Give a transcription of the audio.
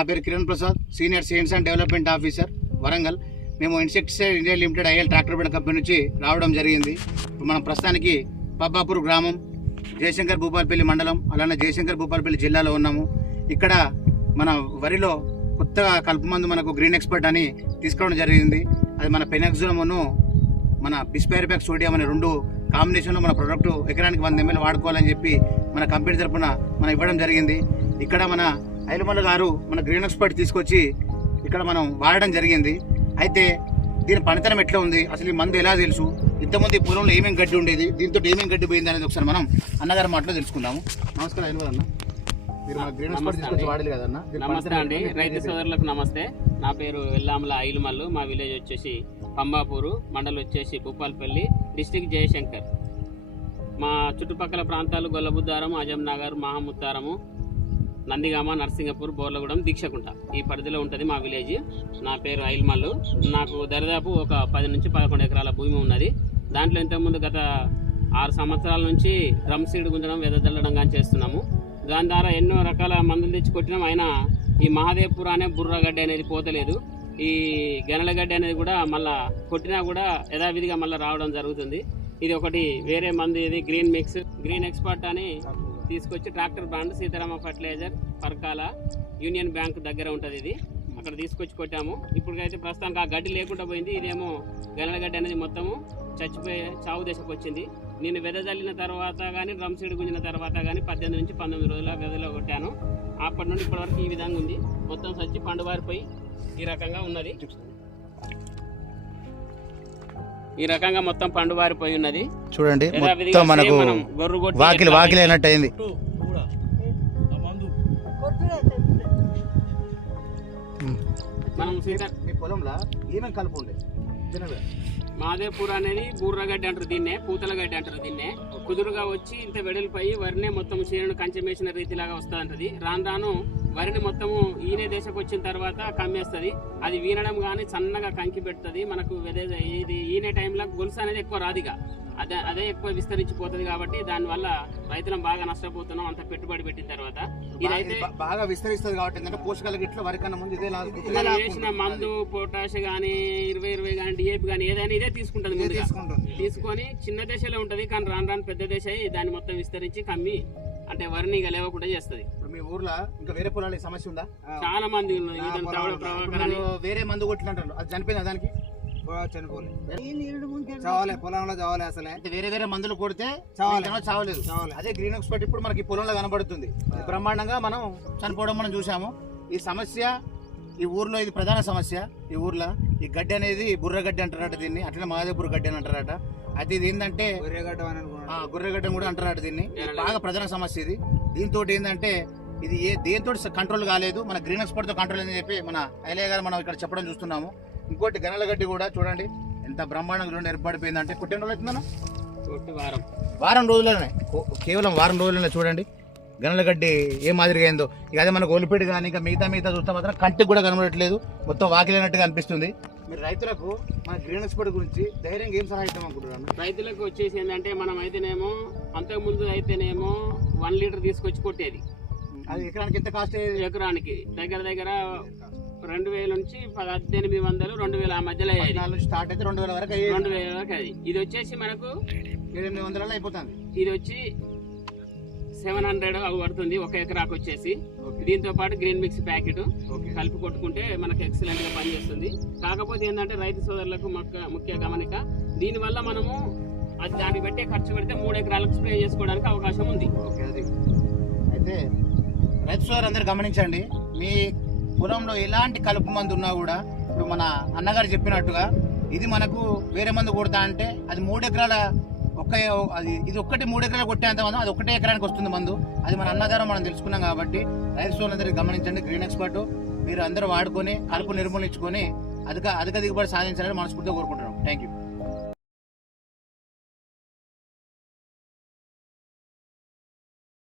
నా పేరు Kiran Prasad, senior science and development officer, Warangal. మేము insecticide India limited IL tractor brand company నుంచి రావడం జరిగింది. ఇప్పుడు మనం ప్రస్తుతానికి పబ్బాపూర్ గ్రామం, జయశంకర్ భూపాలపల్లి మండలం, అలానే జయశంకర్ భూపాలపల్లి జిల్లాలో ఉన్నాము. ఇక్కడ మన వరిలో కొత్తగా కలుపు మందు మనకు గ్రీన్ ఎక్స్పర్ట్ అని తీసుకోవడం జరిగింది. అది మన పెనాక్సిలమును మన బిస్పైరిబ్యాక్ సోడియం అనే రెండు కాంబినేషన్లో మన ప్రొడక్ట్ ఎకరానికి 100 ml వాడుకోవాలని చెప్పి మన కంపెనీ తరఫున మనం ఇవ్వడం జరిగింది. ఇక్కడ మన ఐలమల్ల గారు మన గ్రీన్ ఎక్స్పర్ట్ తీసుకొచ్చి ఇక్కడ మనం వాడడం జరిగింది. అయితే దీని పనితనం ఎట్లా ఉంది, అసలు ఈ మందు ఎలా తెలుసు, ఇంతమంది పొలంలో ఏమేమి గడ్డి ఉండేది, దీంతో ఏమేమి గడ్డి పోయింది అనేది ఒకసారి మనం అన్నగారి మాటలో తెలుసుకుందాము. నమస్కారం ఐలమల్ల అన్న, మీరు మన గ్రీన్ ఎక్స్పర్ట్ తీసుకొచ్చి వాడలేదు కదన్న? నమస్తే అండి, రైతు సోదరులకు నమస్తే. నా పేరు వెల్లామల ఐలమల్లు, మా విలేజ్ వచ్చేసి పంబాపూరు, మండలం వచ్చేసి భూపాలపల్లి, డిస్ట్రిక్ట్ జయశంకర్. మా చుట్టుపక్కల ప్రాంతాలు గొల్లబుద్దారం, అజంనగర్, మహముత్తారము, నందిగామ, నర్సింగపూర్, బోర్లగూడెం, దీక్షకుంట ఈ పరిధిలో ఉంటుంది మా విలేజ్. నా పేరు ఐల్మల్లు. నాకు దరిదాపు ఒక 10 నుంచి 11 ఎకరాల భూమి ఉన్నది. దాంట్లో ఇంతకుముందు గత 6 సంవత్సరాల నుంచి డ్రమ్ సీడ్ గుంజడం, వెదజల్లడం కానీ చేస్తున్నాము. దాని ద్వారా ఎన్నో రకాల మందులు తెచ్చి కొట్టినాం. అయినా ఈ మహాదేవ్పూర్ అనే బుర్రగడ్డి అనేది పోతలేదు. ఈ గెనలగడ్డి అనేది కూడా మళ్ళా కొట్టినా కూడా యథావిధిగా మళ్ళీ రావడం జరుగుతుంది. ఇది ఒకటి వేరే మందు, ఇది గ్రీన్ మిక్స్, గ్రీన్ ఎక్స్పర్ట్ అని తీసుకొచ్చి tractor brand Seetharama fertiliser, Parkala Union Bank దగ్గర ఉంటుంది. ఇది అక్కడ తీసుకొచ్చి కొట్టాము. ఇప్పటికైతే ప్రస్తుతానికి ఆ గడ్డి లేకుండా పోయింది. ఇదేమో గెనలగడ్డి అనేది మొత్తము చచ్చిపోయే చావు దశకు వచ్చింది. నేను వెదజల్లిన తర్వాత కానీ డ్రమ్ సీడ్ గుంజిన తర్వాత కానీ 18 నుంచి 19 రోజుల వెదలో కొట్టాను. అప్పటి నుండి ఇప్పటి వరకు ఈ విధంగా ఉంది. మొత్తం సచ్చి పండువారిపోయి ఈ రకంగా ఉన్నది. ఈ రకంగా మొత్తం పండువారిపోయి ఉన్నది. చూడండి, మొత్తం మనకు వాకిలి వాకిలి అయినట్టు అయింది. మనం మీ పొలంలో ఏమేమి కలుపు ఉండే? మహాదేవ్పూర్ అనేది బూర్రగడ్డి అంటారు దీన్నే, పూతలగడ్డి అంటారు దీన్నే. కుదురుగా వచ్చి ఇంత వెడల్పోయి వరినే మొత్తం చీరను కంచెమేసిన రీతిలాగా వస్తుంది. రాను రాను వరిని మొత్తము ఈనే దశకు వచ్చిన తర్వాత కమ్మేస్తుంది. అది వీనడం కానీ సన్నగా కంకి పెడుతుంది. మనకు ఇది ఈనే టైంలో గొలుసు అనేది ఎక్కువ రాదిగా, అదే ఎక్కువ విస్తరించిపోతుంది. కాబట్టి దానివల్ల రైతులను బాగా నష్టపోతున్నాం అంత పెట్టుబడి పెట్టిన తర్వాత. ఇదైతే బాగా విస్తరిస్తుంది కాబట్టి పోషకాలు ఇట్లా వరి కన్నా ముందు వేసిన మందు, పొటాష్ కానీ 20 కానీ డిఏపి కానీ ఏదైనా ఇదే తీసుకుంటుంది. ముందుగా తీసుకొని చిన్న దశలో ఉంటుంది, కానీ రాను రాను పెద్ద దశ అయ్యి దాన్ని మొత్తం విస్తరించి కమ్మి అంటే వరిని ఇక లేవకుండా చేస్తుంది. మీ ఊర్లో ఇంకా వేరే పొలాల సమస్య ఉందా? చాలా మంది వేరే మందు కొట్టినట్టు అది చనిపోయిందా? దానికి చావలే, పొలంలో చావలే. అసలే వేరే వేరే మందులు కొడితే చావలేదు. అదే గ్రీన్ ఎక్స్పర్ట్ ఇప్పుడు మనకి పొలంలో కనబడుతుంది. బ్రహ్మాండంగా మనం చనిపోవడం మనం చూసాము. ఈ సమస్య ఈ ఊర్లో ఇది ప్రధాన సమస్య. ఈ ఊర్లో ఈ గడ్డి అనేది బుర్రగడ్డి అంటారట దీన్ని, అట్లనే మహాదేవ్పూర్ గడ్డి అని అంటారట. అయితే ఇది ఏంటంటే గుర్రెగడ్డ కూడా అంటారట దీన్ని. బాగా ప్రధాన సమస్య ఇది. దీంతో ఏంటంటే ఇది దేంతో కంట్రోల్ కాలేదు, మన గ్రీన్ ఎక్స్పర్ట్ తో కంట్రోల్ అని చెప్పి మన ఐలయ్య గారు మనం ఇక్కడ చెప్పడం చూస్తున్నాము. ఇంకోటి గనలగడ్డి కూడా చూడండి ఎంత బ్రహ్మాండంగా చూడండి ఏర్పడిపోయిందంటే. కొట్టిన రోజులు అవుతుందన్నా? వారం రోజులనే, కేవలం వారం రోజులనే. చూడండి గనలగడ్డి ఏ మాదిరిగా అయిందో. ఇక అదే మనకు ఒలిపిడి కానీ ఇంకా మిగతా చూస్తే మాత్రం కంటికి కూడా కనబడట్లేదు, మొత్తం వాకిలేనట్టుగా అనిపిస్తుంది. మీరు రైతులకు మన గ్రీన్ ఎక్స్పర్ట్ గురించి ధైర్యంగా ఏం సహాయం అనుకుంటున్నాను? రైతులకు వచ్చేసి ఏంటంటే మనం అయితేనేమో అంతకుముందు అయితేనేమో 1 లీటర్ తీసుకొచ్చి కొట్టేది. అది ఎకరానికి ఎంత కాస్ట్? ఎకరానికి దగ్గర 2000 నుంచి 1800, 2000 ఆ మధ్యలో స్టార్ట్ అయితే 2000 వరకు 2000 వరకు అది. ఇది వచ్చేసి మనకు 800 అయిపోతుంది. ఇది వచ్చి 700 అవి పడుతుంది ఒక ఎకరాకు వచ్చేసి. దీంతో పాటు గ్రీన్ మిక్స్ ప్యాకెట్ కలిపి కొట్టుకుంటే మనకు ఎక్సలెంట్ గా పనిచేస్తుంది. కాకపోతే ఏంటంటే రైతు సోదరులకు ముఖ్య గమనిక, దీనివల్ల మనము అది దాన్ని బట్టే ఖర్చు పెడితే 3 ఎకరాలకు స్ప్రే చేసుకోవడానికి అవకాశం ఉంది. అయితే రైతు సోదరు అందరు గమనించండి, మీ పొలంలో ఎలాంటి కలుపు మందు ఉన్నా కూడా ఇప్పుడు మన అన్నగారు చెప్పినట్టుగా ఇది మనకు వేరే మందు కొడతా అంటే అది 3 ఎకరాల ఇది ఒక్కటి 3 ఎకరాలు కొట్టేంత మంది అది ఒకటే ఎకరానికి వస్తుంది మందు. అది మన అన్నగారు మనం తెలుసుకున్నాం కాబట్టి రైతు సోదరులందరికీ గమనించండి. గ్రీన్ ఎక్స్పర్ట్ మీరు అందరూ వాడుకొని కలుపు నిర్మూలించుకొని అధిక దిగుబడి సాధించాలని మనస్ఫూర్తిగా కోరుకుంటున్నాం. Thank you.